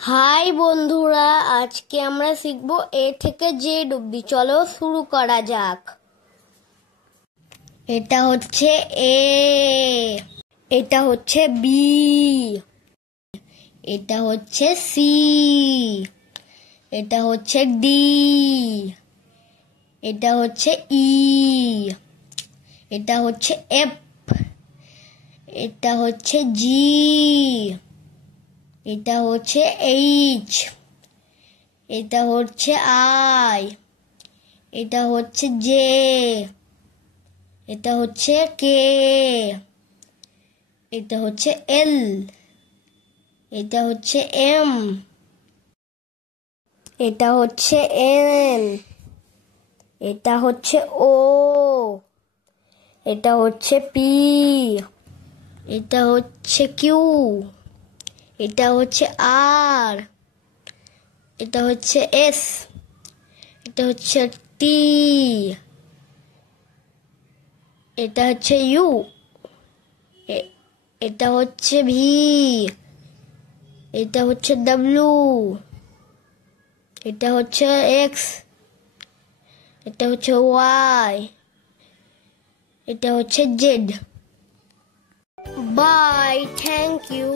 High বন্ধুরা, আজকে আমরা শিখবো এ থেকে জেড অবধি। চলো শুরু করা যাক। এটা হচ্ছে এ, এটা হচ্ছে বি, এটা হচ্ছে সি, এটা হচ্ছে ডি, এটা হচ্ছে ই, এটা হচ্ছে এফ, এটা হচ্ছে জি, এটা হচ্ছে এইচ, এটা হচ্ছে আই, এটা হচ্ছে জে, এটা হচ্ছে কে, এটা হচ্ছে এল, এটা হচ্ছে এম, এটা হচ্ছে এন, এটা হচ্ছে ও, এটা হচ্ছে পি, এটা হচ্ছে কিউ, এটা হচ্ছে আর, এটা হচ্ছে এস, এটা হচ্ছে টি, এটা হচ্ছে ইউ, এটা হচ্ছে ভি, এটা হচ্ছে ডাব্লিউ, এটা হচ্ছে এক্স, এটা হচ্ছে ওয়াই, এটা হচ্ছে জেড। By, thank you.